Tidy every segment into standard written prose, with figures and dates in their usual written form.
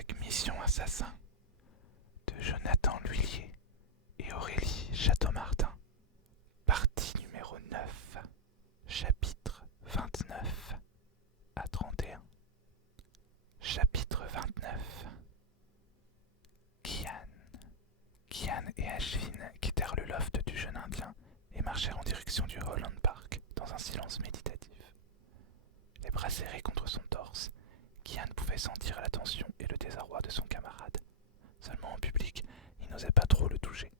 Vague mission assassin de Jonathan Lhuillier et Aurélie Château-Martin. Partie numéro 9, chapitre 29 à 31. Chapitre 29. Kian et Ashvin quittèrent le loft du jeune Indien et marchèrent en direction du Holland Park dans un silence méditatif. Les bras serrés contre son torse, Kian pouvait sentir la tension et le désarroi de son camarade. Seulement en public, il n'osait pas trop le toucher.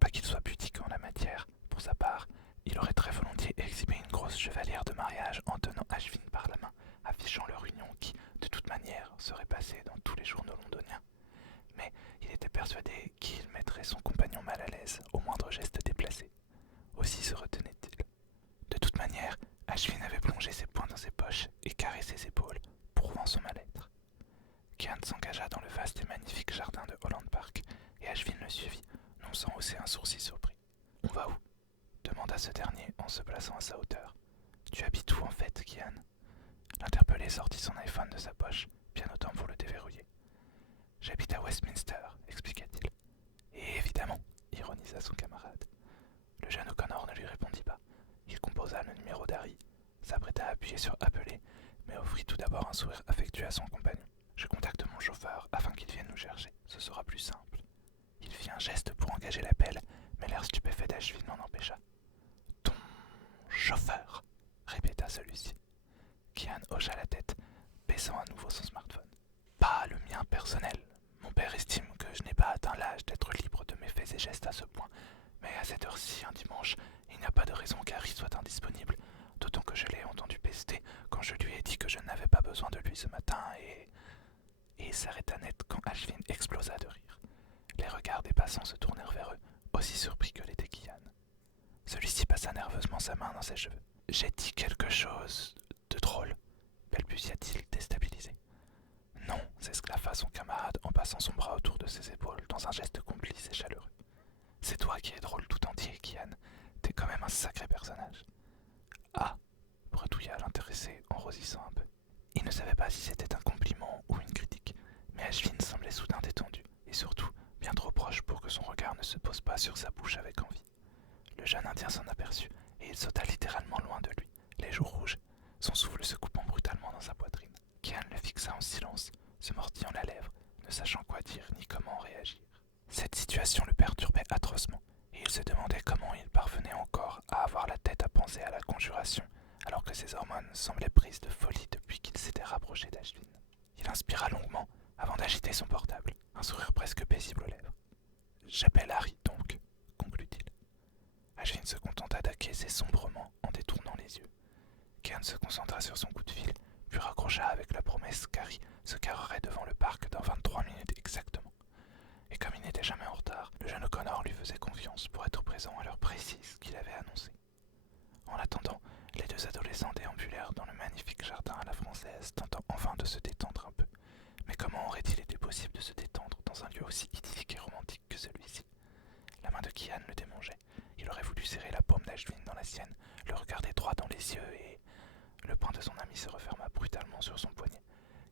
Pas qu'il soit pudique en la matière, pour sa part, il aurait très volontiers exhibé une grosse chevalière de mariage en tenant Ashvin par la main, affichant leur union qui, de toute manière, serait passée dans tous les journaux londoniens. Mais il était persuadé qu'il mettrait son compagnon mal à l'aise au moindre geste déplacé. Aussi se retenait-il. De toute manière, Ashvin avait plongé ses poings dans ses poches et carré ses épaules, prouvant son mal-être. Kian s'engagea dans le vaste et magnifique jardin de Holland Park, et Ashvin le suivit, non sans hausser un sourcil surpris. « On va où ?» demanda ce dernier en se plaçant à sa hauteur. « Tu habites où en fait, Kian ?» L'interpellé sortit son iPhone de sa poche, bien au temps pour le déverrouiller. « J'habite à Westminster, expliqua-t-il. Et évidemment, ironisa son camarade. Le jeune O'Connor ne lui répondit pas. Il composa le numéro d'Harry, s'apprêta à appuyer sur appeler, mais offrit tout d'abord un sourire affectueux à son compagnon. « Je contacte mon chauffeur afin qu'il vienne nous chercher, ce sera plus simple. » Il fit un geste pour engager l'appel, mais l'air stupéfait d'Ashvin l'en empêcha. « Ton chauffeur ?» répéta celui-ci. Kian hocha la tête, baissant à nouveau son smartphone. « Pas le mien personnel. Mon père estime que je n'ai pas atteint l'âge d'être libre de mes faits et gestes à ce point, mais à cette heure-ci, un dimanche, il n'y a pas de raison qu'Harry soit indisponible, d'autant que je l'ai entendu pester quand je lui ai dit que je n'avais pas besoin de lui ce matin et... » Et il s'arrêta net quand Ashvin explosa de rire. Les regards des passants se tournèrent vers eux, aussi surpris que l'était Kian. Celui-ci passa nerveusement sa main dans ses cheveux. « J'ai dit quelque chose de drôle ?» balbutia-t-il déstabilisé. « Non » s'esclaffa son camarade en passant son bras autour de ses épaules dans un geste complice et chaleureux. « C'est toi qui es drôle tout entier, Kian. T'es quand même un sacré personnage. »« Ah » bredouilla l'intéressé en rosissant un peu. Il ne savait pas si c'était un compliment ou une critique, mais Ashvin semblait soudain détendu, et surtout bien trop proche pour que son regard ne se pose pas sur sa bouche avec envie. Le jeune Indien s'en aperçut, et il sauta littéralement loin de lui, les joues rouges, son souffle se coupant brutalement dans sa poitrine. Kian le fixa en silence, se mordillant la lèvre, ne sachant quoi dire ni comment réagir. Cette situation le perturbait atrocement, et il se demandait comment il parvenait encore à avoir la tête à penser à la conjuration, alors que ses hormones semblaient prises de folie depuis qu'il s'était rapproché d'Ashvin. Il inspira longuement avant d'agiter son portable, un sourire presque paisible aux lèvres. « J'appelle Harry donc, » conclut-il. Ashvin se contenta d'acquiescer sombrement en détournant les yeux. Kian se concentra sur son coup de fil, puis raccrocha avec la promesse qu'Harry se garerait devant le parc dans 23 minutes exactement. Et comme il n'était jamais en retard, le jeune O'Connor lui faisait confiance pour être présent à l'heure précise qu'il avait annoncée. En attendant, les deux adolescents déambulèrent dans le magnifique jardin à la française, tentant enfin de se détendre un peu. Mais comment aurait-il été possible de se détendre dans un lieu aussi idyllique et romantique que celui-ci ? La main de Kian le démangeait. Il aurait voulu serrer la paume d'Ashvin dans la sienne, le regarder droit dans les yeux et... Le poing de son ami se referma brutalement sur son poignet.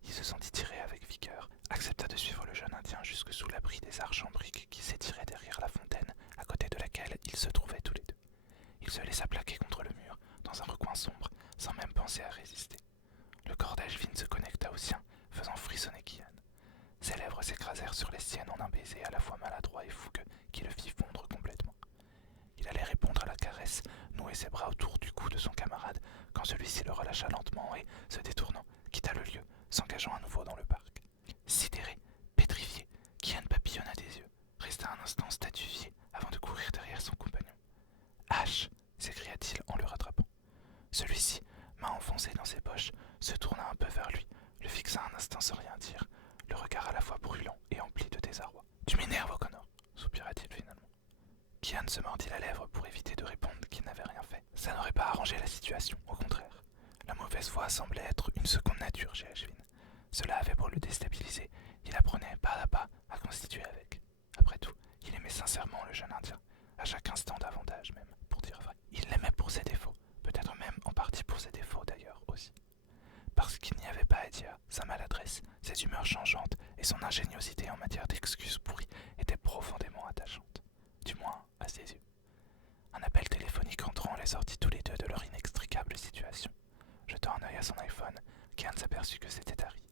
Il se sentit tirer avec vigueur, accepta de suivre le jeune Indien jusque sous l'abri des arches en briques qui s'étiraient derrière la fontaine, à côté de laquelle ils se trouvaient tous les deux. Il se laissa plaquer contre le mur, dans un recoin sombre, sans même penser à résister. Le corps d'Ashvin se connecta au sien, faisant frissonner Kian. Ses lèvres s'écrasèrent sur les siennes en un baiser à la fois maladroit et fougueux qui le fit fondre complètement. Il allait répondre à la caresse, nouer ses bras autour du cou de son camarade, quand celui-ci le relâcha lentement et, se détournant, quitta le lieu, s'engageant à nouveau dans le parc. Sidéré, pétrifié, Kian papillonna des yeux, resta un instant statufié avant de courir derrière son compagnon. « Ash !» s'écria-t-il en le rattrapant. Celui-ci, main enfoncée dans ses poches, se tourna un peu vers lui, le fixa un instant sans rien dire, le regard à la fois brûlant et empli de désarroi. « Tu m'énerves, O'Connor !» soupira-t-il finalement. Kian se mordit la lèvre pour éviter de répondre qu'il n'avait rien fait. Ça n'aurait pas arrangé la situation, au contraire. La mauvaise foi semblait être une seconde nature chez Ashvin. Cela avait pour le déstabiliser, il apprenait pas à pas à constituer avec. Après tout, il aimait sincèrement le jeune Indien, à chaque instant davantage même, pour dire vrai. Il l'aimait pour ses défauts, peut-être même en partie pour ses défauts d'ailleurs aussi. parce qu'il n'y avait pas à dire. Sa maladresse, ses humeurs changeantes et son ingéniosité en matière d'excuses pourries étaient profondément attachantes, du moins à ses yeux. Un appel téléphonique entrant les sortit tous les deux de leur inextricable situation. Jetant un œil à son iPhone, Kian s'aperçut que c'était Harry.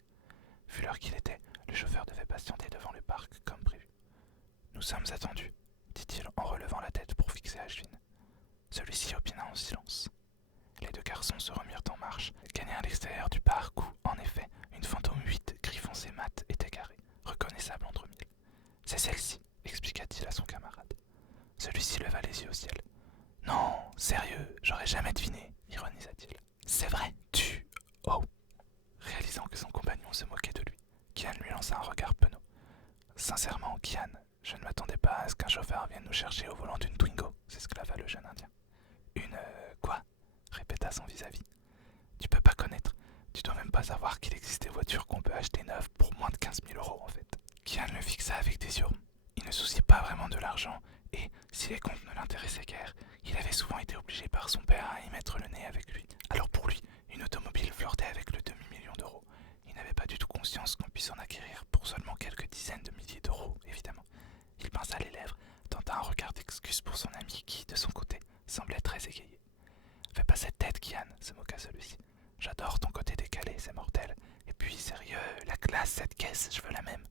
Vu l'heure qu'il était, le chauffeur devait patienter devant le parc comme prévu. « Nous sommes attendus », dit-il en relevant la tête pour fixer Ashwin. Celui-ci opina en silence. Les deux garçons se remirent en marche, gagnèrent l'extérieur du parc où, en effet, une fantôme 8 gris foncé mat était garée, reconnaissable entre mille. « C'est celle-ci », expliqua-t-il à son camarade. Celui-ci leva les yeux au ciel. « Non, sérieux, j'aurais jamais deviné, » ironisa-t-il. « C'est vrai, tu... Oh !» Réalisant que son compagnon se moquait de lui, Kian lui lança un regard penaud. « Sincèrement, Kian, je ne m'attendais pas à ce qu'un chauffeur vienne nous chercher au volant d'une Twingo, » s'esclava le jeune indien. « Une... quoi ?» répéta son vis-à-vis. « Tu peux pas connaître. Tu dois même pas savoir qu'il existe des voitures qu'on peut acheter neuves pour moins de 15 000 € en fait. » Kian le fixa avec des yeux. Il ne souciait pas vraiment de l'argent et, si les comptes ne l'intéressaient guère, il avait souvent été obligé par son père à y mettre le nez avec lui. Alors pour lui, une automobile flirtait avec le demi-million d'euros. Il n'avait pas du tout conscience qu'on puisse en acquérir pour seulement quelques dizaines de milliers d'euros, évidemment. Il pinça les lèvres, tenta un regard d'excuse pour son ami qui, de son côté, semblait très égayé. « Fais pas cette tête, Kian, » se moqua celui-ci. « J'adore ton côté décalé, c'est mortel. Et puis, sérieux, la classe, cette caisse, je veux la même. »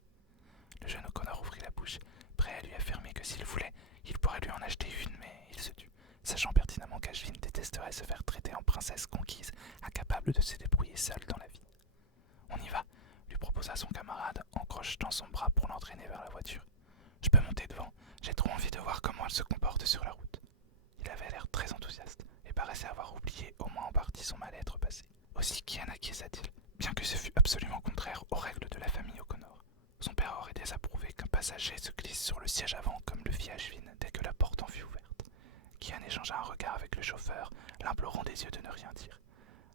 Le jeune O'Connor ouvrit la bouche, prêt à lui affirmer que s'il voulait, il pourrait lui en acheter une, mais il se tut, sachant pertinemment qu'Ashwin détesterait se faire traiter en princesse conquise, incapable de se débrouiller seule dans la vie. « On y va », lui proposa son camarade en crochetant son bras pour l'entraîner vers la voiture. « Je peux monter devant, j'ai trop envie de voir comment elle se comporte sur la route. » Il avait l'air très enthousiaste et paraissait avoir oublié au moins en partie son mal-être passé. Aussi Kian acquiesça-t-il, bien que ce fût absolument contraire aux règles de la famille O'Connor. Son père aurait désapprouvé qu'un passager se glisse sur le siège avant comme le fit Ashwin dès que la porte en fut ouverte. Kian échangea un regard avec le chauffeur, l'implorant des yeux de ne rien dire.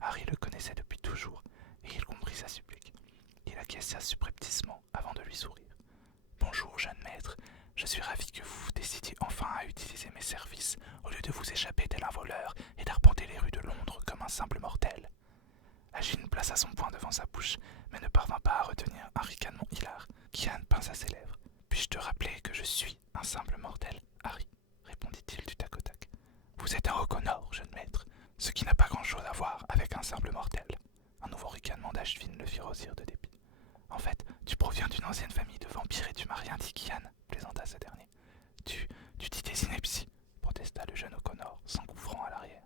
Harry le connaissait depuis toujours et il comprit sa supplique. Il acquiesça subrepticement avant de lui sourire. « Bonjour, jeune maître. Je suis ravi que vous vous décidiez enfin à utiliser mes services au lieu de vous échapper tel un voleur et d'arpenter les rues de Londres comme un simple mortel. » Ashwin plaça son poing devant sa bouche, mais ne parvint pas à retenir un ricanement hilar. Kian pinça ses lèvres. « Puis-je te rappeler que je suis un simple mortel, Harry ?» répondit-il du tac au tac. « Vous êtes un O'Connor, jeune maître, ce qui n'a pas grand-chose à voir avec un simple mortel. » Un nouveau ricanement d'Ashwin le fit rosir de dépit. « En fait, tu proviens d'une ancienne famille de vampires et tu m'as rien dit, Kian, » plaisanta ce dernier. « Tu dis des inepties, » protesta le jeune O'Connor, s'engouffrant à l'arrière.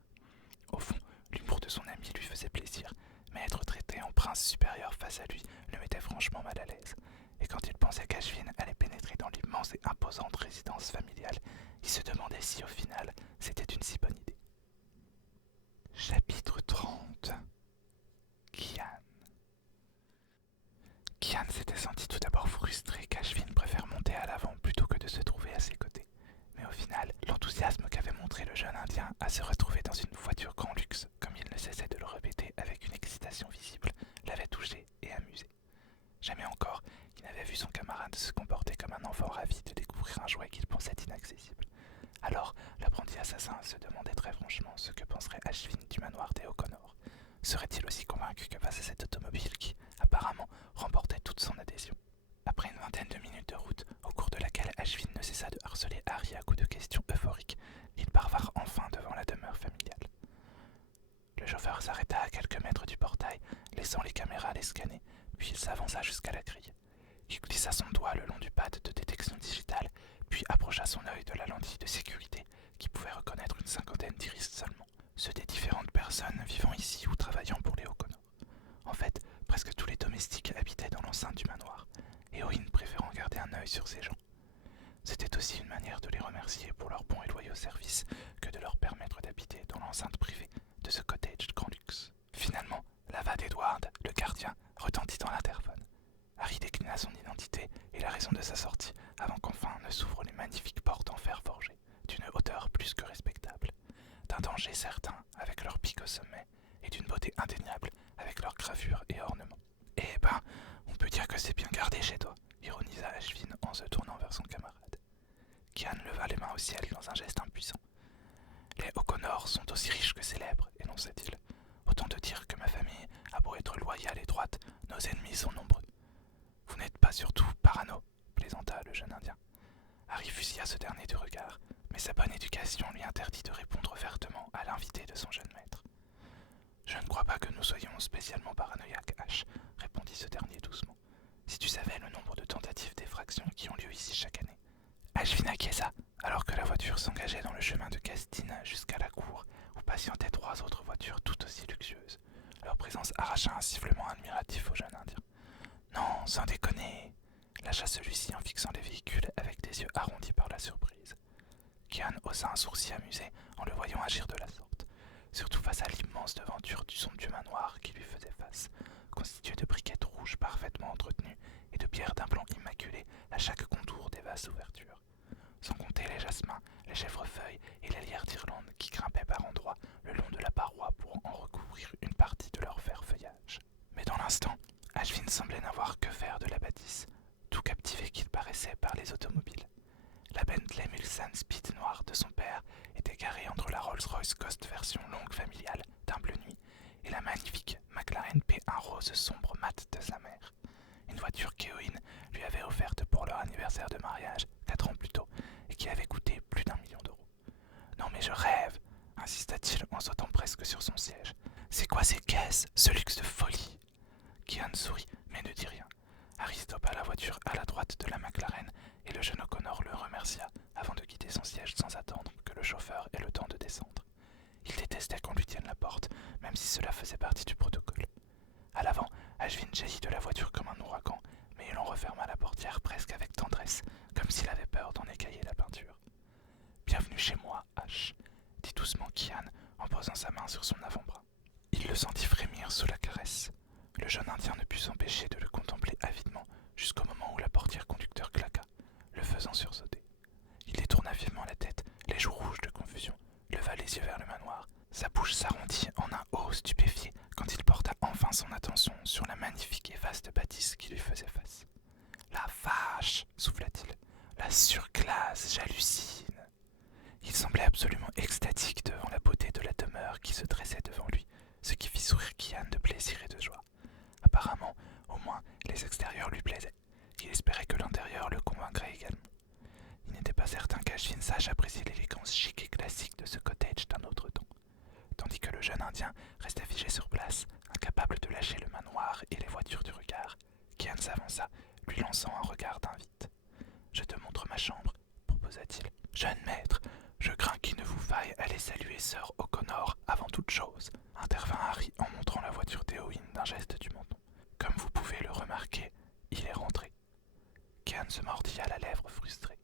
Au fond, l'humour de son ami lui faisait plaisir, mais être traité en prince supérieur face à lui le mettait franchement mal à l'aise. Et quand il pensait qu'Ashwin allait pénétrer dans l'immense et imposante résidence familiale, il se demandait si, au final, c'était une si bonne idée. Chapitre 30. Kian. Kian s'était senti tout d'abord frustré qu'Ashwin préfère monter à l'avant plutôt que de se trouver à ses côtés. Mais au final, l'enthousiasme qu'avait montré le jeune Indien à se retrouver dans une voiture grand luxe, comme il ne cessait de le répéter avec une excitation visible, l'avait touché et amusé. Jamais encore, il n'avait vu son camarade se comporter comme un enfant ravi de découvrir un jouet qu'il pensait inaccessible. Alors, l'apprenti assassin se demandait très franchement ce que penserait Ashwin du manoir des O'Connor. Serait-il aussi convaincu que face à cette automobile qui, apparemment, remportait toute son adhésion? Après une vingtaine de minutes de route, au cours de laquelle Ashwin ne cessa de harceler Harry à coups de questions euphoriques, ils parvinrent enfin devant la demeure familiale. Le chauffeur s'arrêta à quelques mètres du portail, laissant les caméras les scanner, puis il s'avança jusqu'à la grille. Il glissa son doigt le long du pad de détection digitale, puis approcha son œil de la lentille de sécurité, qui pouvait reconnaître une cinquantaine d'iris seulement, ceux des différentes personnes vivant ici ou travaillant pour les O'Connor. En fait, presque tous les domestiques habitaient dans l'enceinte du manoir, et Owen préférant garder un œil sur ces gens. C'était aussi une manière de les remercier pour leur bon et loyaux service que de leur permettre d'habiter dans l'enceinte privée de ce cottage grand luxe. Finalement, la voix d'Edward, le gardien, retentit dans l'interphone. Harry déclina son identité et la raison de sa sortie avant qu'enfin ne s'ouvrent les magnifiques portes en fer forgé, d'une hauteur plus que respectable, d'un danger certain avec leurs pics au sommet et d'une beauté indéniable avec leurs gravures et ornements. « Eh ben, on peut dire que c'est bien gardé chez toi », ironisa Ashwin en se tournant vers son camarade. Kian leva les mains au ciel dans un geste impuissant. « Les O'Connor sont aussi riches que célèbres, énonça-t-il. Autant te dire que ma famille A beau être loyale et droite, nos ennemis sont nombreux. Vous n'êtes pas surtout parano, plaisanta le jeune Indien. Harry fusilla ce dernier du regard, mais sa bonne éducation lui interdit de répondre vertement à l'invité de son jeune maître. Je ne crois pas que nous soyons spécialement paranoïaques, Ash, répondit ce dernier doucement. Si tu savais le nombre de tentatives d'effraction qui ont lieu ici chaque année. Ashvin acquiesça, alors que la voiture s'engageait dans le chemin de Castine jusqu'à la cour, où patientaient 3 autres voitures tout aussi luxueuses. Leur présence arracha un sifflement admiratif au jeune Indien. Non, sans déconner, lâcha celui-ci en fixant les véhicules avec des yeux arrondis par la surprise. Kian haussa un sourcil amusé en le voyant agir de la sorte, surtout face à l'immense devanture du somptueux manoir qui lui faisait face, constitué de briquettes rouges parfaitement entretenues et de pierres d'un blanc immaculé à chaque contour des vastes ouvertures. Sans compter les jasmins, les chèvrefeuilles et les lierres d'Irlande qui grimpaient par endroits le long de la paroi pour en recouvrir une partie de leur vert feuillage. Mais dans l'instant, Ashvin semblait n'avoir que faire de la bâtisse, tout captivé qu'il paraissait par les automobiles. La Bentley Mulsanne Speed noire de son père était garée entre la Rolls-Royce Ghost version longue familiale d'un bleu nuit et la magnifique McLaren P1 rose sombre mat de sa mère. Une voiture qu'Eowyn lui avait offerte pour leur anniversaire de mariage 4 ans plus tôt et qui avait coûté plus d'1 million d'euros. Non mais je rêve, insista-t-il en sautant presque sur son siège. C'est quoi ces caisses, ce luxe de folie? Kian sourit mais ne dit rien. Harry stoppa la voiture à la droite de la McLaren et le jeune O'Connor le remercia avant de quitter son siège sans attendre que le chauffeur ait le temps de descendre. Il détestait qu'on lui tienne la porte, même si cela faisait partie du protocole. À l'avant, Ashvin jaillit de la voiture comme un ouragan, mais il en referma la portière presque avec tendresse, comme s'il avait peur d'en écailler la peinture. « Bienvenue chez moi, Ash », dit doucement Kian en posant sa main sur son avant-bras. Il le sentit frémir sous la caresse. Le jeune Indien ne put s'empêcher de le contempler avidement jusqu'au moment où la portière conducteur claqua, le faisant sursauter. Il détourna vivement la tête, les joues rouges de confusion, leva les yeux vers le manoir. Sa bouche s'arrondit en un O stupéfié quand il porta enfin son attention sur la magnifique et vaste bâtisse qui lui faisait face. « La vache !» souffla-t-il. « La surclasse, j'hallucine !» Il semblait absolument extatique devant la beauté de la demeure qui se dressait devant lui, ce qui fit sourire Kian de plaisir et de joie. Apparemment, au moins, les extérieurs lui plaisaient. Il espérait que l'intérieur le convaincrait également. Il n'était pas certain qu'Ashvin sache apprécier l'élégance chic et classique de ce cottage d'un autre temps. Tandis que le jeune Indien restait figé sur place, incapable de lâcher le manoir et les voitures du regard, Kian s'avança, lui lançant un regard d'invite. « Je te montre ma chambre, » proposa-t-il. « Jeune maître, je crains qu'il ne vous faille aller saluer sœur O'Connor avant toute chose, » intervint Harry en montrant la voiture d'Eowyn d'un geste du menton. « Comme vous pouvez le remarquer, il est rentré. » Kian se mordit à la lèvre frustré.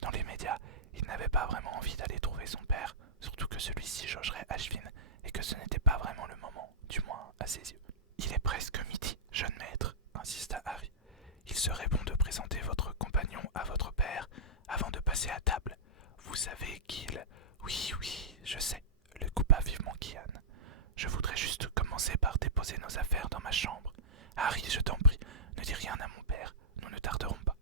Dans les médias, il n'avait pas vraiment envie d'aller trouver son père, surtout que celui-ci jaugerait Ashvin et que ce n'était pas vraiment le moment, du moins à ses yeux. « Il est presque midi, jeune maître, » insista Harry. « Il serait bon de présenter votre compagnon à votre père avant de passer à table. Vous savez qu'il... » « Oui, je sais, » le coupa vivement Kian. « Je voudrais juste commencer par déposer nos affaires dans ma chambre. Harry, je t'en prie, ne dis rien à mon père, nous ne tarderons pas. »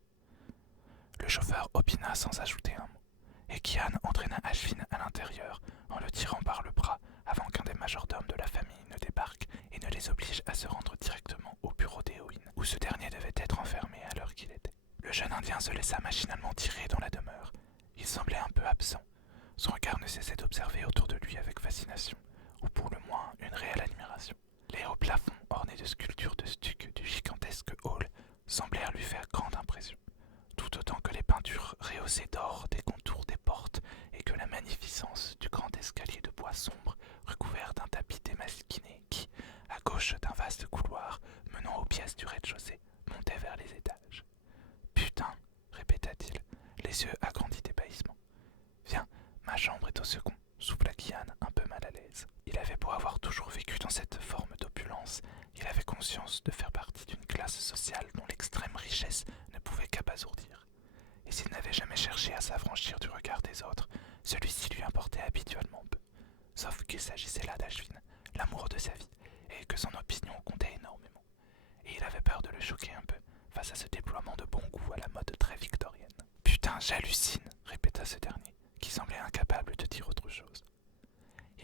Le chauffeur opina sans ajouter un mot, et Kian entraîna Ashvin à l'intérieur en le tirant par le bras avant qu'un des majordomes de la famille ne débarque et ne les oblige à se rendre directement au bureau d'Eowyn, où ce dernier devait être enfermé à l'heure qu'il était. Le jeune Indien se laissa machinalement tirer dans la demeure. Il semblait un peu absent. Son regard ne cessait d'observer autour de lui avec fascination, ou pour le moins une réelle admiration. Les hauts plafonds ornés de sculptures de stuc du gigantesque hall semblèrent lui faire grande impression, tout autant que les peintures rehaussées d'or des contours des portes et que la magnificence du grand escalier de bois sombre recouvert d'un tapis démasquiné qui, à gauche d'un vaste couloir menant aux pièces du rez-de-chaussée, montait vers les étages. « Putain !» répéta-t-il, les yeux agrandis d'ébahissement. « Viens, ma chambre est au second, » souffla Kian, un peu mal à l'aise. Il avait beau avoir toujours vécu dans cette forme d'opulence, il avait conscience de faire partie d'une classe sociale dont l'extrême richesse ne pouvait qu'abasourdir. Et s'il n'avait jamais cherché à s'affranchir du regard des autres, celui-ci lui importait habituellement peu. Sauf qu'il s'agissait là d'Ashvin, l'amour de sa vie, et que son opinion comptait énormément. Et il avait peur de le choquer un peu, face à ce déploiement de bon goût à la mode très victorienne. « Putain, j'hallucine !» répéta ce dernier, qui semblait incapable de dire autre chose.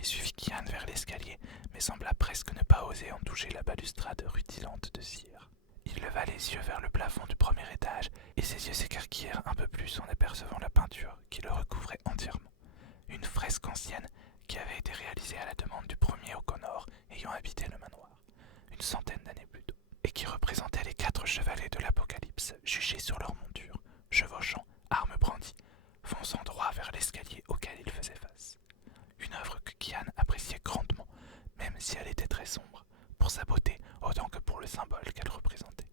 Il suivit Kian vers l'escalier, mais sembla presque ne pas oser en toucher la balustrade rutilante de cire. Il leva les yeux vers le plafond du premier étage, et ses yeux s'écarquillèrent un peu plus en apercevant la peinture qui le recouvrait entièrement. Une fresque ancienne qui avait été réalisée à la demande du premier O'Connor ayant habité le manoir, une centaine d'années plus tôt, et qui représentait les 4 chevaliers de l'Apocalypse juchés sur leur monture, chevauchant, armes brandies, fonçant droit vers l'escalier auquel ils faisaient face. Une œuvre que Kian appréciait grandement, même si elle était très sombre, pour sa beauté autant que pour le symbole qu'elle représentait.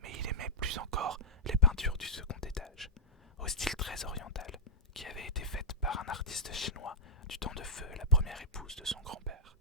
Mais il aimait plus encore les peintures du second étage, au style très oriental, qui avait été faite par un artiste chinois du temps de feu, la première épouse de son grand-père.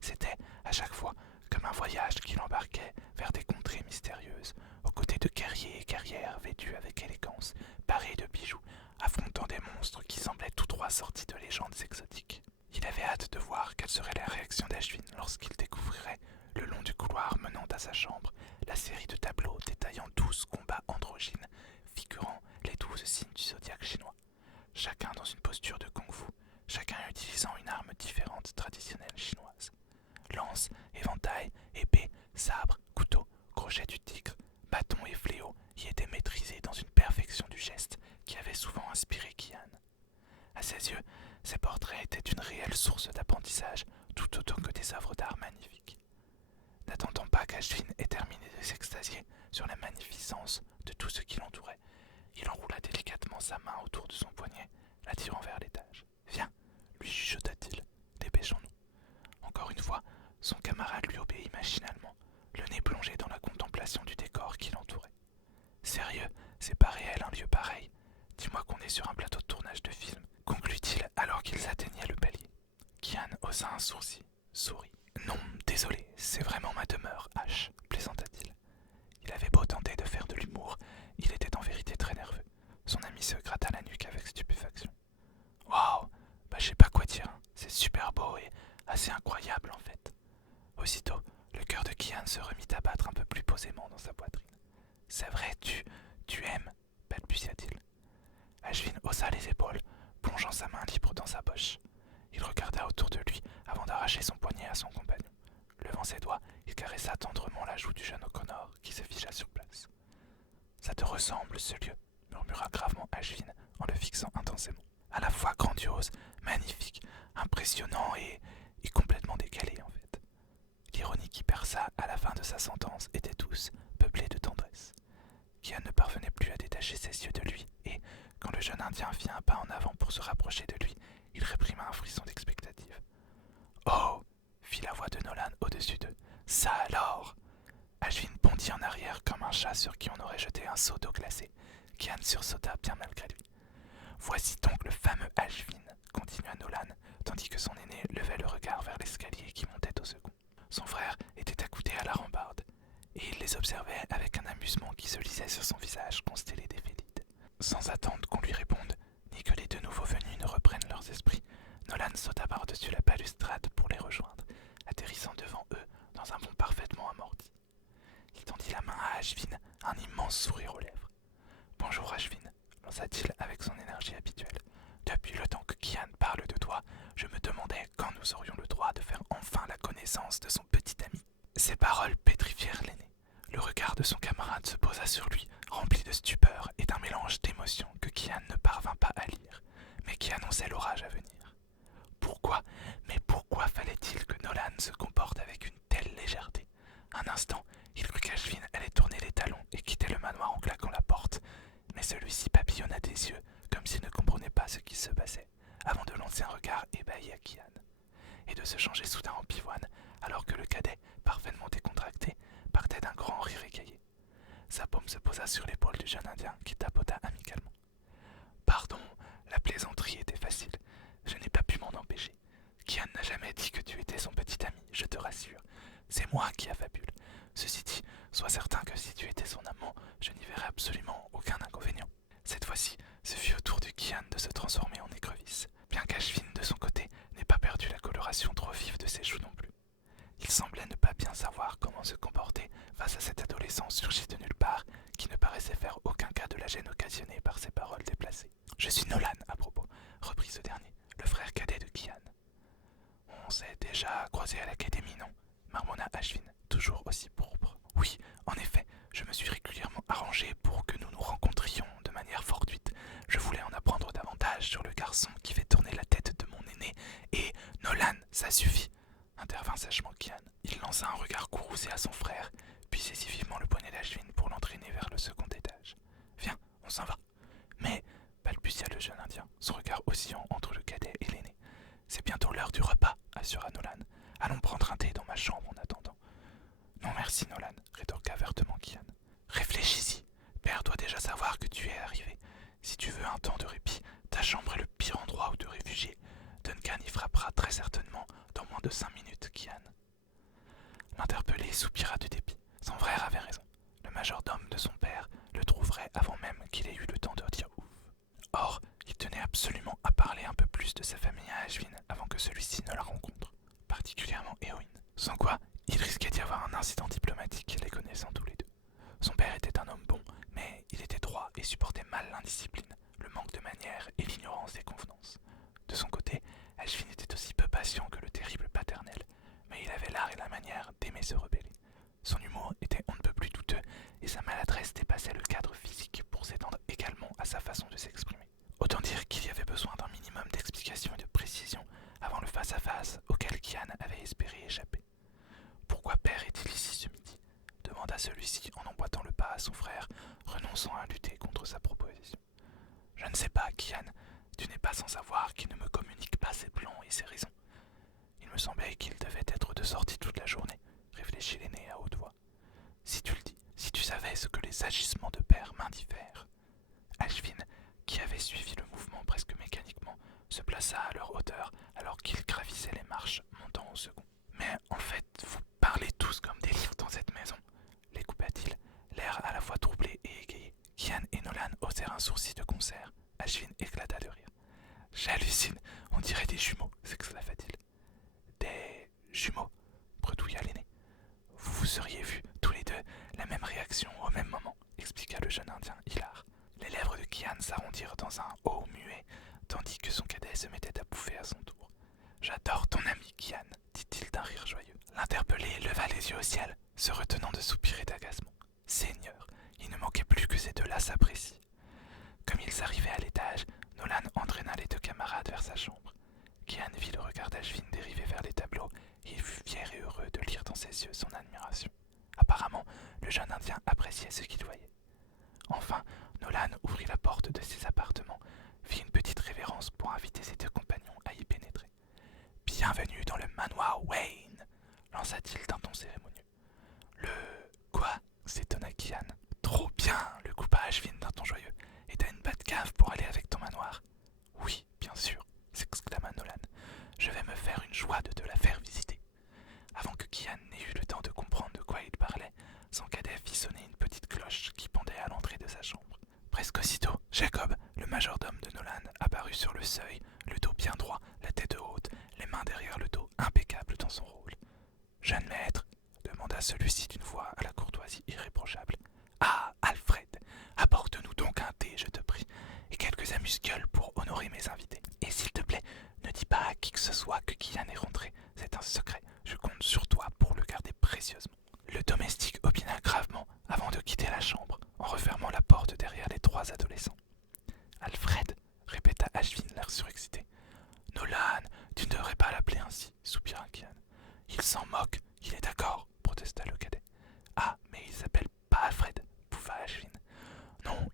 C'était, à chaque fois, comme un voyage qui l'embarquait vers des contrées mystérieuses, aux côtés de guerriers et guerrières vêtus avec élégance, parés de bijoux, affrontant des monstres qui semblaient tout droit sortis de légendes exotiques. Il avait hâte de voir quelle serait la réaction d'Ashwin lorsqu'il découvrirait, le long du couloir menant à sa chambre, la série de tableaux détaillant 12 combats androgynes, figurant les 12 signes du zodiaque chinois, chacun dans une posture de kung-fu, chacun utilisant une arme différente traditionnelle chinoise. Lance, éventail, épée, sabre, couteau, crochet du tigre, bâton et fléau y étaient maîtrisés dans une perfection du geste qui avait souvent inspiré Kian. À ses yeux, ces portraits étaient une réelle source d'apprentissage, tout autant que des œuvres d'art magnifiques. N'attendant pas qu'Ashwin ait terminé de s'extasier sur la magnificence de tout ce qui l'entourait, il enroula délicatement sa main autour de son poignet, l'attirant vers l'étage. « Viens, lui chuchota-t-il, dépêchons-nous. » Encore une fois, son camarade lui obéit machinalement, le nez plongé dans la contemplation du décor qui l'entourait. « Sérieux, c'est pas réel un lieu pareil. Dis-moi qu'on est sur un plateau de tournage de film, conclut-il alors qu'ils atteignaient le palier. Kian haussa un sourcil, sourit. Non, désolé, c'est vraiment ma demeure, H, plaisanta-t-il. Il avait beau tenter de faire de l'humour, il était en vérité très nerveux. Son ami se gratta la nuque avec stupéfaction. Waouh, je sais pas quoi dire, hein. C'est super beau et assez incroyable en fait. Aussitôt, le cœur de Kian se remit à battre un peu plus posément dans sa poitrine. C'est vrai, tu aimes, balbutia-t-il. Ashwin haussa les épaules, plongeant sa main libre dans sa poche. Il regarda autour de lui avant d'arracher son poignet à son compagnon. Levant ses doigts, il caressa tendrement la joue du jeune O'Connor qui se figea sur place. Ça te ressemble, ce lieu, murmura gravement Ashwin en le fixant intensément. À la fois grandiose, magnifique, impressionnant et complètement décalé en fait. L'ironie qui perça à la fin de sa sentence était douce, peuplée de tendresse. Kian ne parvenait plus à détacher ses yeux de lui et, quand le jeune Indien fit un pas en avant pour se rapprocher de lui, il réprima un frisson d'expectative. « Oh !» fit la voix de Nolan au-dessus d'eux. « Ça alors !» Ashwin bondit en arrière comme un chat sur qui on aurait jeté un seau d'eau glacée. Kian sursauta bien malgré lui. « Voici donc le fameux Ashwin !» continua Nolan, tandis que son aîné levait le regard vers l'escalier qui montait au second. Son frère était accoudé à la rambarde, et il les observait avec un amusement qui se lisait sur son visage constellé d'éphélides. Sans attendre qu'on lui réponde, ni que les deux nouveaux venus ne reprennent leurs esprits, Nolan sauta par-dessus la balustrade pour les rejoindre, atterrissant devant eux dans un bond parfaitement amorti. Il tendit la main à Ashwin, un immense sourire aux lèvres. « Bonjour Ashwin », lança-t-il avec son énergie habituelle. « Depuis le temps que Kian parle de toi, je me demandais quand nous aurions le droit de faire enfin la connaissance de son petit ami. » Ces paroles pétrifièrent l'aîné. Le regard de son camarade se posa sur lui, rempli de stupeur et d'un mélange d'émotions que Kian ne parvint pas à lire, mais qui annonçait l'orage à venir. Pourquoi fallait-il que Nolan se comporte avec une telle légèreté? Un instant, il crut qu'Ashwin allait tourner les talons et quitter le manoir en claquant la porte, mais celui-ci papillonna des yeux, comme s'il ne comprenait pas ce qui se passait, avant de lancer un regard ébahi à Kian, et de se changer soudain en pivoine, alors que le cadet, parfaitement décontracté, partait d'un grand rire écaillé. Sa paume se posa sur l'épaule du jeune Indien qui tapota amicalement. « Pardon, la plaisanterie était facile. Je n'ai pas pu m'en empêcher. Kian n'a jamais dit que tu étais son petit ami, je te rassure. C'est moi qui affabule. Ceci dit, sois certain que si tu étais son amant, je n'y verrais absolument aucun inconvénient. » Cette fois-ci, ce fut au tour de Kian de se transformer en écrevisse, bien qu'Ashwin, de son côté, n'ait pas perdu la coloration trop vive de ses joues non plus. Il semblait ne pas bien savoir comment se comporter face à cet adolescent surgi de nulle part qui ne paraissait faire aucun cas de la gêne occasionnée par ses paroles déplacées. « Je suis Nolan, à propos, reprit ce dernier, le frère cadet de Kian. On s'est déjà croisé à l'académie, non? Marmonna Ashvin, toujours aussi pourpre. Oui, en effet, je me suis régulièrement arrangé pour que nous nous rencontrions de manière fortuite. Je voulais en apprendre davantage sur le garçon qui fait tourner la tête de mon aîné. Et Nolan, ça suffit, intervint sèchement Kian. Il lança un regard courroucé à son frère, puis saisit vivement le poignet d'Ashvin pour l'entraîner vers le second étage. Viens, on s'en va. Mais, balbutia le jeune indien, son regard oscillant entre le cadet et l'aîné. C'est bientôt l'heure du repas, assura Nolan. Allons prendre un thé dans ma chambre en attendant. Non merci Nolan, rétorqua vertement Kian. Réfléchis-y. Père doit déjà savoir que tu es arrivé. Si tu veux un temps de répit, ta chambre est le pire endroit où te réfugier. Duncan y frappera très certainement dans moins de 5 minutes, Kian. L'interpellé soupira de dépit. Son frère avait raison. Le majordome de son père le trouverait avant même qu'il ait eu le temps de dire ouf. Or, il tenait absolument à parler un peu plus de sa famille à Ashvin avant que celui-ci ne la rencontre, particulièrement Éowyn. Sans quoi, il risquait d'y avoir un incident diplomatique les connaissant tous les deux. Son père était un homme bon, mais il était droit et supportait mal l'indiscipline, le manque de manières et l'ignorance des convenances. De son côté, Ashvin était aussi peu patient que le terrible paternel, mais il avait l'art et la manière d'aimer se rebeller. Son humour était on ne peut plus douteux, et sa maladresse dépassait le cadre physique pour s'étendre également à sa façon de s'exprimer. Autant dire qu'il y avait besoin d'un minimum d'explication et de précision avant le face-à-face auquel Kian avait espéré échapper. Pourquoi père est-il ici ce midi? Demanda celui-ci en emboîtant le pas à son frère, renonçant à lutter contre sa proposition. Je ne sais pas, Kian. Tu n'es pas sans savoir qu'il ne me communique pas ses plans et ses raisons. Il me semblait qu'il devait être de sortie toute la journée, réfléchit l'aîné à haute voix. Si tu le dis, si tu savais ce que les agissements de père m'indiffèrent. Ashvin, qui avait suivi le mouvement presque mécaniquement, se plaça à leur hauteur alors qu'ils gravissaient les marches montant au second. Mais en fait, vous parlez tous comme des livres dans cette maison, les coupa-t-il, l'air à la fois troublé et égayé. Kian et Nolan haussèrent un sourcil de concert. Ashvin éclata de rire. J'hallucine, on dirait des jumeaux, s'exclama-t-il. Des jumeaux, bredouilla l'aîné. Vous vous seriez vus, tous les deux, la même réaction au même moment, expliqua le jeune indien hilar. Les lèvres de Kian s'arrondirent dans un haut muet, tandis que son cadet se mettait à bouffer à son tour. J'adore ton ami Kian, dit-il d'un rire joyeux. L'interpellé leva les yeux au ciel, se retenant de soupirer d'agacement. Seigneur, il ne manquait plus que ces deux-là s'apprécient. Comme ils arrivaient à l'étage, Nolan entraîna les deux camarades vers sa chambre. Kian vit le regard d'Ashvin dériver vers les tableaux et il fut fier et heureux de lire dans ses yeux son admiration. Apparemment, le jeune indien appréciait ce qu'il voyait. Enfin, Nolan ouvrit la porte de ses appartements, fit une petite révérence pour inviter ses deux compagnons à y pénétrer. « Bienvenue dans le manoir Wayne !» lança-t-il d'un ton cérémonieux. « Le... quoi ?» s'étonna Kian. « Trop bien !» le coupa Ashvin d'un ton joyeux. « Et t'as une Batcave pour aller avec ton manoir ?»« Oui, bien sûr !» s'exclama Nolan. « Je vais me faire une joie de te la faire visiter. » Avant que Kian n'ait eu le temps de comprendre de quoi il parlait, son cadet fit sonner une petite cloche qui pendait à l'entrée de sa chambre. Presque aussitôt, Jacob, le majordome de Nolan, apparut sur le seuil, le dos bien droit, la tête haute, les mains derrière le dos, impeccable dans son rôle. « Jeune maître ?» demanda celui-ci d'une voix à la courtoisie irréprochable. « Ah, Alfred, apporte-nous donc un thé, je te prie, et quelques amuse-gueules pour honorer mes invités. Et s'il te plaît, ne dis pas à qui que ce soit que Kian est rentré, c'est un secret, je compte sur toi pour le garder précieusement. » Le domestique opina gravement avant de quitter la chambre, en refermant la porte derrière les trois adolescents. « Alfred !» répéta Ashvin l'air surexcité. « Nolan, tu ne devrais pas l'appeler ainsi, soupira Kian. « Il s'en moque, il est d'accord, protesta le cadet. « Ah, mais il s'appelle pas Alfred, bouffa Ashvin. « Non,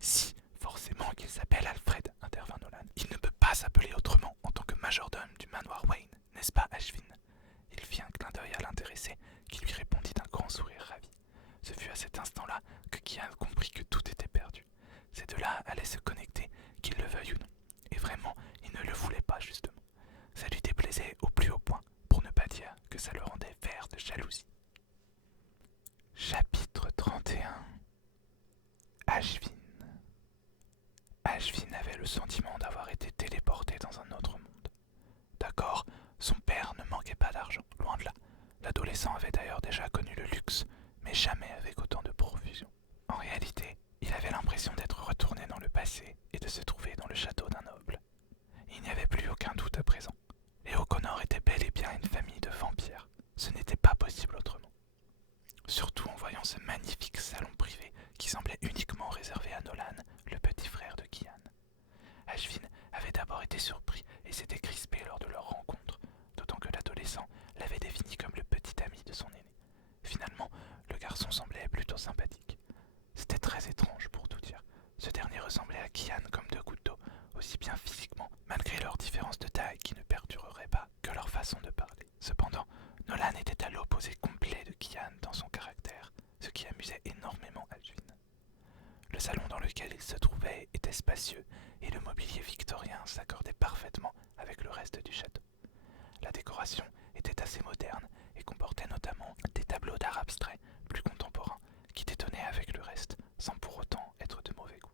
si, forcément qu'il s'appelle Alfred, intervint Nolan. Il ne peut pas s'appeler autrement en tant que majordome du manoir Wayne, n'est-ce pas, Ashvin ?» Il fit un clin d'œil à l'intéressé, qui lui répondit d'un grand sourire ravi. Ce fut à cet instant-là que Kian comprit que tout était perdu. Ces deux-là allaient se connecter, qu'ils le veuillent ou non. Et vraiment, il ne le voulait pas, justement. Ça lui déplaisait au plus haut point, pour ne pas dire que ça le rendait vert de jalousie. Chapitre 31. Ashvin. Ashvin avait le sentiment d'avoir été téléporté dans un autre monde. D'accord, son père ne manquait pas d'argent, loin de là. L'adolescent avait d'ailleurs déjà connu le luxe, mais jamais avec autant de profusion. En réalité, il avait l'impression d'être retourné dans le passé et de se trouver dans le château d'un noble. Il n'y avait plus aucun doute à présent. Les O'Connor étaient énormément Ashwin. Le salon dans lequel il se trouvait était spacieux et le mobilier victorien s'accordait parfaitement avec le reste du château. La décoration était assez moderne et comportait notamment des tableaux d'art abstrait plus contemporains qui détonnaient avec le reste sans pour autant être de mauvais goût.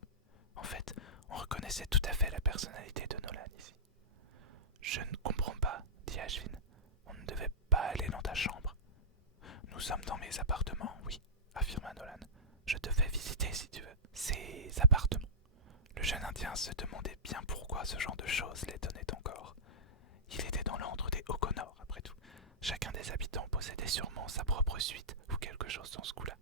En fait, on reconnaissait tout à fait la personnalité de Nolan ici. Je ne comprends pas, dit Ashwin. On ne devait pas aller dans ta chambre. Nous sommes dans mes appartements, oui, affirma Nolan. Je te fais visiter si tu veux. Ces appartements. Le jeune Indien se demandait bien pourquoi ce genre de choses l'étonnait encore. Il était dans l'antre des O'Connor, après tout. Chacun des habitants possédait sûrement sa propre suite ou quelque chose dans ce coup-là.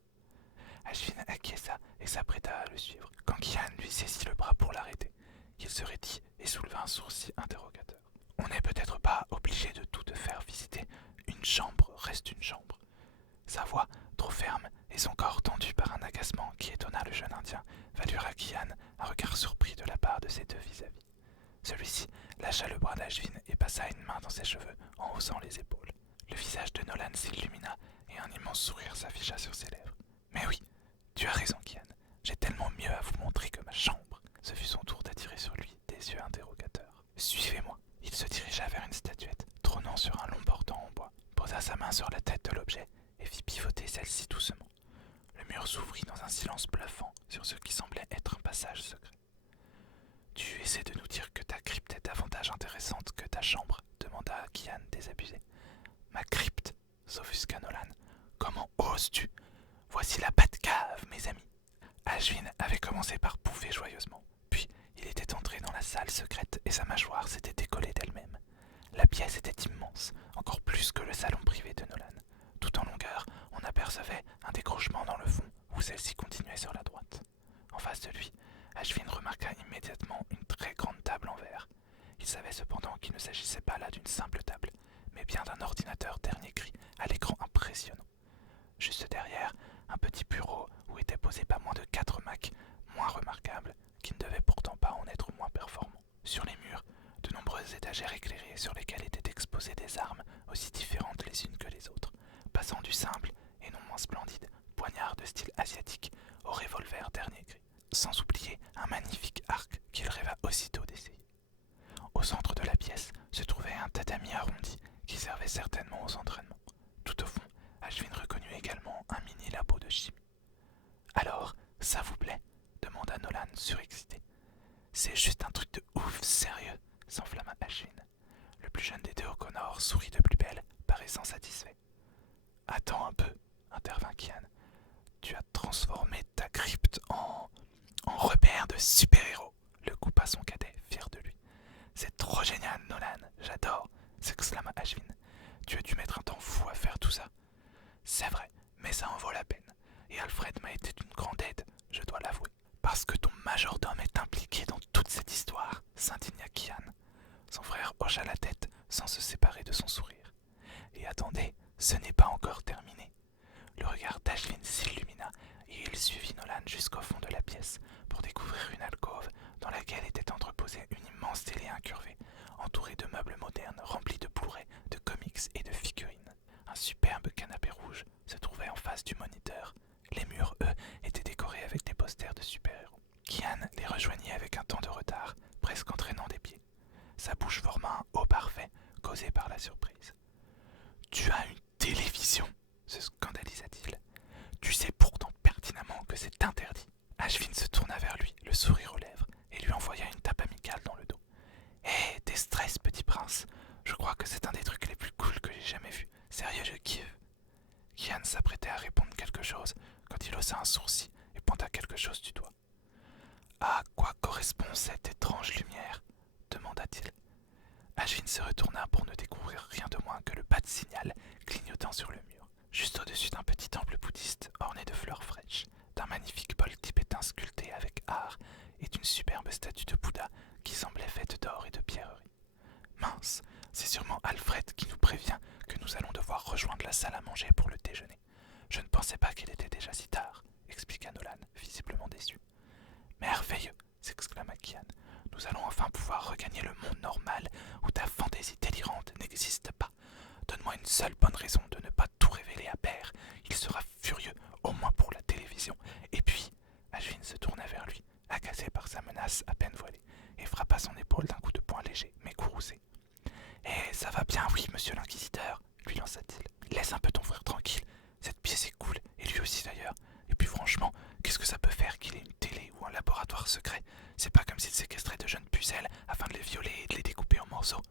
Ashwin acquiesça et s'apprêta à le suivre, quand Kian lui saisit le bras pour l'arrêter. Il se raidit et souleva un sourcil interrogateur. On n'est peut-être pas obligé de tout te faire visiter. Une chambre reste une chambre. Sa voix, trop ferme, et son corps tendu par un agacement qui étonna le jeune Indien, valurent à Kian un regard surpris de la part de ses deux vis-à-vis. Celui-ci lâcha le bras d'Ashwin et passa une main dans ses cheveux en haussant les épaules. Le visage de Nolan s'illumina et un immense sourire s'afficha sur ses lèvres. Mais oui, tu as raison, Kian. J'ai tellement mieux à vous montrer que ma chambre. Ce fut son tour d'attirer sur lui des yeux interrogateurs. Suivez-moi. Il se dirigea vers une statuette, trônant sur un long portant en bois, posa sa main sur la tête de l'objet et fit pivoter celle-ci doucement. Le mur s'ouvrit dans un silence bluffant sur ce qui semblait être un passage secret. Tu essaies de nous dire que ta crypte est davantage intéressante que ta chambre, demanda Kian désabusé. Ma crypte, s'offusqua Nolan. Comment oses-tu? Voici la Batcave, mes amis. Ashwin avait commencé par bouffer joyeusement. Puis, il était entré dans la salle secrète et sa mâchoire s'était décollée d'elle-même. La pièce était immense, encore plus que le salon privé de Nolan. Tout en longueur, on apercevait un décrochement dans le fond où celle-ci continuait sur la droite. En face de lui, Ashwin remarqua immédiatement une très grande table en verre. Il savait cependant qu'il ne s'agissait pas là d'une simple table, mais bien d'un ordinateur dernier cri à l'écran impressionnant. Juste derrière, un petit bureau où étaient posés pas moins de 4 Macs, moins remarquables, qui ne devaient pourtant pas en être moins performants. Sur les murs, de nombreuses étagères éclairées sur lesquelles étaient exposées des armes aussi différentes les unes que les autres, passant du simple, et non moins splendide, poignard de style asiatique au revolver dernier cri, sans oublier un magnifique arc qu'il rêva aussitôt d'essayer. Au centre de la pièce se trouvait un tatami arrondi qui servait certainement aux entraînements. Tout au fond, Ashwin reconnut également un mini labo de chimie. Alors, ça vous plaît? Demanda Nolan surexcité. C'est juste un truc de ouf, sérieux, s'enflamma Ashwin. Le plus jeune des deux O'Connor sourit de plus belle, paraissant satisfait. Attends un peu, intervint Kian. Tu as transformé ta crypte en repère de super-héros, le coupa son cadet, fier de lui. C'est trop génial, Nolan, j'adore, s'exclama Ashwin. Tu as dû mettre un temps fou à faire tout ça. C'est vrai, mais ça en vaut la peine. Et Alfred m'a été d'une grande aide, je dois l'avouer. Parce que ton majordome est impliqué dans toute cette histoire, s'indigna Kian. Son frère hocha la tête sans se séparer de son sourire. Et attendez, ce n'est pas encore terminé. Le regard d'Ashwin s'illumina et il suivit Nolan jusqu'au fond de la pièce pour découvrir une alcôve dans laquelle était entreposée une immense télé incurvée, entourée de meubles modernes remplis de Blu-ray, de comics et de figurines. Un superbe canapé rouge se trouvait en face du moniteur. Les murs, eux, étaient décorés avec des posters de super-héros. Kian les rejoignit avec un temps de retard, presque entraînant des pieds. Sa bouche forma un haut parfait, causé par la surprise. « Tu as une télévision !» se scandalisa-t-il. « Tu sais pourtant pertinemment que c'est interdit. » Ashwin se tourna vers lui, le sourire aux lèvres, et lui envoya une tape amicale dans le dos. « Hé, tes stress, petit prince. Je crois que c'est un des trucs les plus cool que j'ai jamais vus. Sérieux, je kiffe. » Kian s'apprêtait à répondre quelque chose quand il haussa un sourcil et pointa quelque chose du doigt. « À quoi correspond cette étrange lumière ?» demanda-t-il. Ashwin se retourna pour ne découvrir rien de moins que le bas de signal clignotant sur le mur, juste au-dessus d'un petit temple bouddhiste orné de fleurs fraîches, d'un magnifique bol tibétain sculpté avec art et d'une superbe statue de Bouddha qui semblait faite d'or et de pierreries. Mince, c'est sûrement Alfred qui nous prévient que nous allons devoir rejoindre la salle à manger pour le déjeuner. Je ne pensais pas qu'il était déjà si tard, expliqua Nolan, visiblement déçu. Merveilleux, s'exclama Kian. Nous allons enfin pouvoir regagner le monde normal où ta fantaisie délirante n'existe pas. Donne-moi une seule bonne raison de ne pas tout révéler à Père. Il sera furieux, au moins pour la télévision. qu'est-ce que ça peut faire qu'il ait une télé ou un laboratoire secret? C'est pas comme s'il séquestrait de jeunes pucelles afin de les violer et de les découper en morceaux.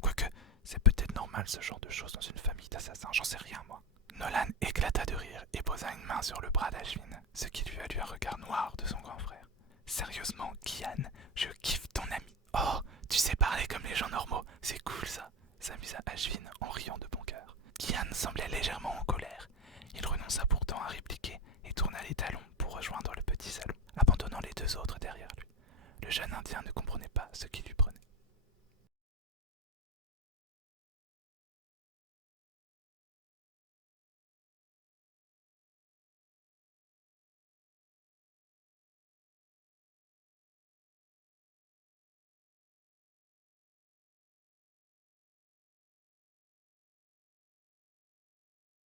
Quoique, c'est peut-être normal ce genre de choses dans une famille d'assassins, j'en sais rien moi. Nolan éclata de rire et posa une main sur le bras d'Ashvin, ce qui lui valut un regard noir de son grand frère. Sérieusement, Kian, je kiffe ton ami. Oh, tu sais parler comme les gens normaux, c'est cool ça, s'amusa Ashvin en riant de bon cœur. Kian semblait légèrement en colère. Il renonça pourtant à répliquer et tourna les talons pour rejoindre le petit salon, abandonnant les deux autres derrière lui. Le jeune Indien ne comprenait pas ce qui lui